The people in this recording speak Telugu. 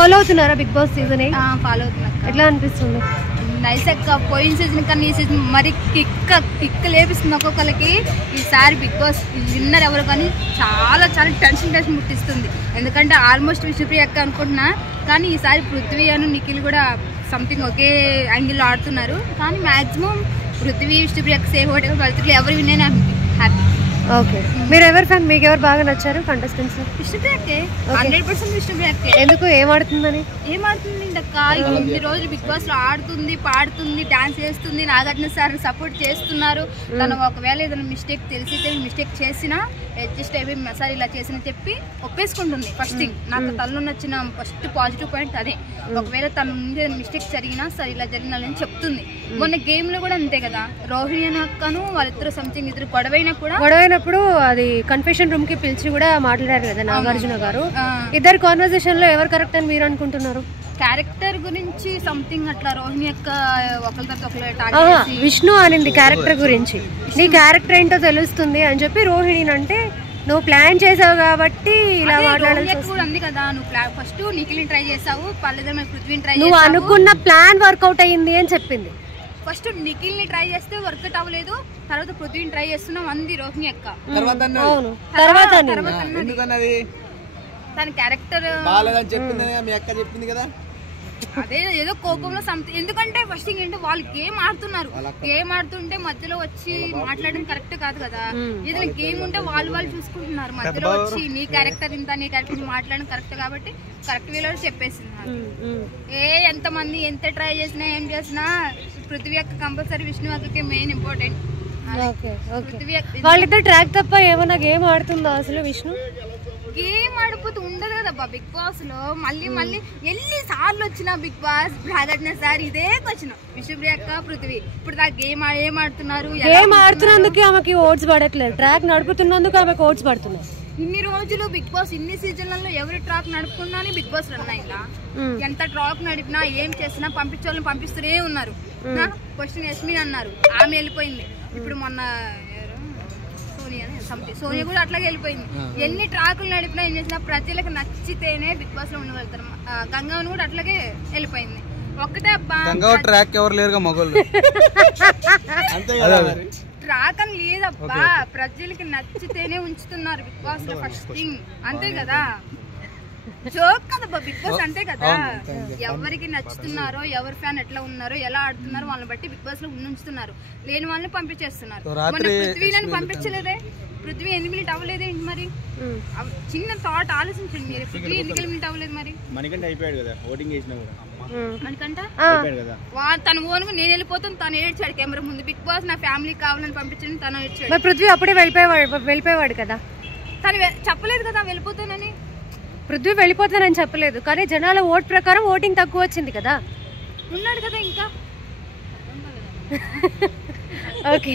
ఫాలో అవుతున్నారా బిగ్ బాస్ సీజన్? ఫాలో అవుతున్నా. ఎట్లా అనిపిస్తుంది? నైస్ అక్క. పోయిన సీజన్ కన్నా ఈ సీజన్ మరి కిక్క లేపిస్తుంది ఒక్కొక్కరికి. ఈసారి బిగ్ బాస్ విన్నర్ ఎవరు కానీ చాలా చాలా టెన్షన్ ముట్టిస్తుంది. ఎందుకంటే ఆల్మోస్ట్ విష్ణుప్రియ అక్క అనుకుంటున్నా, కానీ ఈసారి పృథ్వీ అను నిఖిల్ కూడా సంథింగ్ ఒకే యాంగిల్లో ఆడుతున్నారు. కానీ మ్యాక్సిమం పృథ్వీ విష్ణుప్రియ అక్క సేఫ్ ఒకటి వెళ్తుంది. ఎవరు విన్నా హ్యాపీ. ఓకే, మీరు ఎవరు ఫ్యాన్? మీకు ఎవరు బాగా నచ్చారు కంటెస్టెంట్స్? విష్ణుప్రియకే 100% విష్ణుప్రియకే. ఎందుకు? ఏమాడుతుందని? ఏమాడుతుంది అక్క, ఇన్ని రోజులు బిగ్ బాస్ లో ఆడుతుంది, పాడుతుంది, డాన్స్ చేస్తుంది, నాగార్జున సార్ సపోర్ట్ చేస్తున్నారు. తను ఒకవేళ ఏదైనా మిస్టేక్ తెలిసితే మిస్టేక్ చేసినా అడ్జస్ట్ అయిపోయి సార్ ఇలా చేసిన చెప్పి ఒప్పేసుకుంటుంది. ఫస్ట్ థింగ్ నాకు తనలో నచ్చిన ఫస్ట్ పాజిటివ్ పాయింట్ అదే. ఒకవేళ తన ముందు మిస్టేక్ జరిగినా సార్ ఇలా జరిగినాలని చెప్తుంది. మొన్న గేమ్ లో కూడా అంతే కదా, రోహిణి అనే అక్కను వాళ్ళిద్దరు సంథింగ్ ఇద్దరు గొడవైనప్పుడు అది కన్ఫెషన్ రూమ్ కి పిలిచి కూడా మాట్లాడారు కదా నాగార్జున గారు. ఇద్దరు కాన్వర్సేషన్ లో ఎవరు కరెక్ట్ అని మీరు అనుకుంటున్నారు? క్యారెక్టర్ గురించి సంథింగ్ అట్లా రోహిణి యొక్క ఒకరి విష్ణు అనింది క్యారెక్టర్ గురించి. నీ క్యారెక్టర్ ఏంటో తెలుస్తుంది అని చెప్పి రోహిణి అంటే నువ్వు ప్లాన్ చేసావు కాబట్టి ఇలా మాట్లాడాల్సి ఉంది కదా. నువ్వు ఫస్ట్ నిఖిల్ని ట్రై చేసావు, పల్లెదమ్మ పృథ్వీని ట్రై నువ్వు అనుకున్న ప్లాన్ వర్కౌట్ అయ్యింది అని చెప్పింది. ఫస్ట్ నిఖిల్ ని ట్రై చేస్తే వర్కౌట్ అవ్వలేదు, తర్వాత పృథ్వీని ట్రై చేస్తున్నాం అంది రోహిణి అక్క. తన క్యారెక్టర్ చెప్పింది కదా, అదే ఏదో కోపంలో సంథింగ్. ఎందుకంటే ఫస్ట్ ఏంటంటే వాళ్ళు గేమ్ ఆడుతున్నారు, గేమ్ ఆడుతుంటే మధ్యలో వచ్చి మాట్లాడడం కరెక్ట్ కాదు కదా. ఏదైనా గేమ్ ఉంటే వాళ్ళు చూసుకుంటున్నారు, మధ్యలో వచ్చి నీ క్యారెక్టర్ ఇంత నీ క్యారెక్టర్ మాట్లాడడం కరెక్ట్ కాబట్టి కరెక్ట్ వేలో చెప్పేసింది. ఎంత మంది ఎంత ట్రై చేసినా ఏం చేసినా పృథ్వీ అక్క కంపల్సరీ విష్ణు అక్కకి మెయిన్ ఇంపార్టెంట్. వాళ్ళిద్దరు ట్రాక్ తప్ప ఏమన్నా గేమ్ ఆడుతుందా అసలు? విష్ణు గేమ్ ఆడిపోతే ఉండదు కదా బిగ్ బాస్ లో. మళ్ళీ ఎన్ని సార్లు వచ్చిన బిగ్ బాస్ నాగార్జున సార్ ఇదే క్వశ్చన్, విష్ణుప్రియ అక్క పృథ్వీ ఇప్పుడు దా గేమ్ ఏం ఆడుతున్నారు? గేమ్ ఆడుతున్నందుకు ఆమెకి ఓట్స్ పడట్లేదు, ట్రాక్ నడుపుతున్నందుకు ఆమెకు ఓట్స్ పడుతున్నాయి. ఇన్ని రోజులు బిగ్ బాస్ ఇన్ని సీజన్లలో ఎవరి ట్రాక్ నడుపుకున్నా బిగ్ బాస్ రన్ అయిందా? ఎంత ట్రాక్ నడిపినా ఏం చేసినా పంపించాలని పంపిస్తూనే ఉన్నారు. క్వశ్చన్ యస్మిన్ అన్నారు, ఆమె వెళ్ళిపోయింది. ఇప్పుడు మొన్న సోనియా కూడా అట్లాగే వెళ్ళిపోయింది. ఎన్ని ట్రాకులు నడిపినా ఏం చేసినా ప్రజలకు నచ్చితేనే బిగ్ బాస్ లో ఉండగలుగుతారు. గంగావని కూడా అట్లాగే వెళ్ళిపోయింది. ఒక్కటే ట్రాక్ ఎవరు లేరుగా మొగోళ్ళు, ట్రాక్ అని లేదబ్బా, ప్రజలకి నచ్చితేనే ఉంచుతున్నారు బిగ్ బాస్ లో ఫస్ట్ థింగ్. అంతే కదా, జోక్ కదబ్బా బిగ్ బాస్ అంటే కదా. ఎవరికి నచ్చుతున్నారో, ఎవరి ఫ్యాన్ ఎట్లా ఉన్నారో, ఎలా ఆడుతున్నారో వాళ్ళని బట్టి బిగ్ బాస్ లో ఉంచుతున్నారు. లేని వాళ్ళని పంపించేస్తున్నారు. మన పృథ్వీని పంపించలేదే, పృథ్వీ ఎలిమినేట్ అవ్వలేదే మరి? చిన్న థాట్ ఆలోచించండి మీరు, పృథ్వీ ఎందుకు ఎలిమినేట్ అవ్వలేదు మరి? మణికంఠ అయిపోయాడు కదా ఓటింగ్ చేసినా కూడా. మణికంఠ తన ఓనుకు నేను వెళ్ళిపోతాను తను ఏడ్చాడు కెమెరా ముందు. బిగ్ బాస్ నా ఫ్యామిలీ కావాలని పంపించండి తను ఏడ్చాడు. పృథ్వీ అప్పుడే వెళ్ళిపోయేవాడు కదా. తను చెప్పలేదు కదా వెళ్ళిపోతానని. పృథ్వీ వెళ్ళిపోతానని చెప్పలేదు, కానీ జనాల ఓట్ ప్రకారం ఓటింగ్ తక్కువ వచ్చింది కదా. ఉన్నాడు కదా ఇంకా. ఓకే.